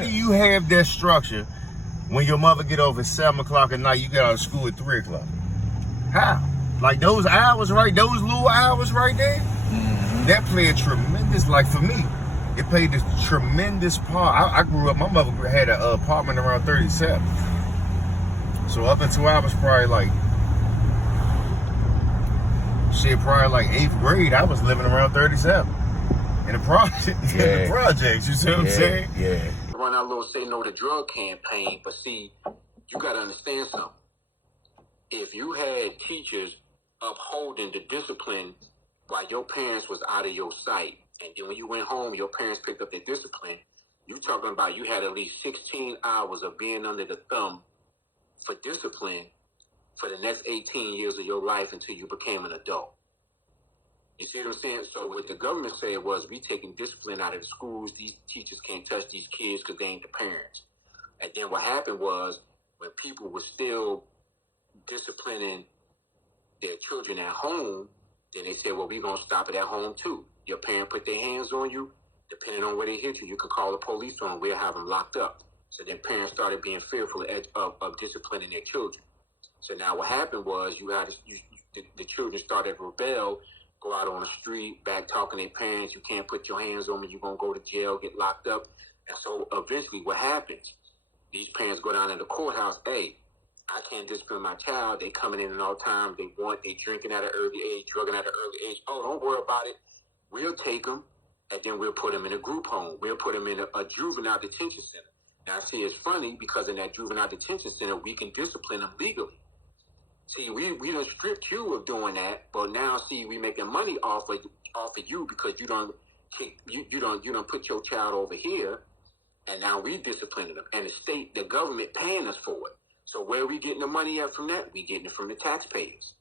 do you have that structure when your mother get off at 7 o'clock at night, you get out of school at 3 o'clock? How? Like those hours, right? Those little hours right there, that played tremendous, like for me, it played a tremendous part. I grew up, my mother had an apartment around 37. So up until I was probably like 8th grade, I was living around 37. In the projects, you see what I'm saying? Yeah. Run our little Say No to Drug campaign, but see, you gotta understand something. If you had teachers upholding the discipline while your parents was out of your sight, and then when you went home, your parents picked up their discipline, you talking about you had at least 16 hours of being under the thumb for discipline for the next 18 years of your life until you became an adult. You see what I'm saying? So what the government said was, we taking discipline out of the schools. These teachers can't touch these kids because they ain't the parents. And then what happened was, when people were still disciplining their children at home, then they said, well, we're going to stop it at home too. Your parent put their hands on you, depending on where they hit you, you can call the police on them. We'll have them locked up. So then parents started being fearful of disciplining their children. So now what happened was, the children started to rebel, go out on the street, back talking to their parents, you can't put your hands on me, you're going to go to jail, get locked up. And so eventually what happens, these parents go down to the courthouse, hey, I can't discipline my child, they coming in at all times, they drinking at an early age, drugging at an early age. Oh, don't worry about it. We'll take them, and then we'll put them in a group home. We'll put them in a juvenile detention center. Now, see, it's funny, because in that juvenile detention center, we can discipline them legally. See, we done stripped you of doing that, but now see, we making money off of you because you don't put your child over here, and now we disciplining them, and the government paying us for it. So where are we getting the money at from that? We getting it from the taxpayers.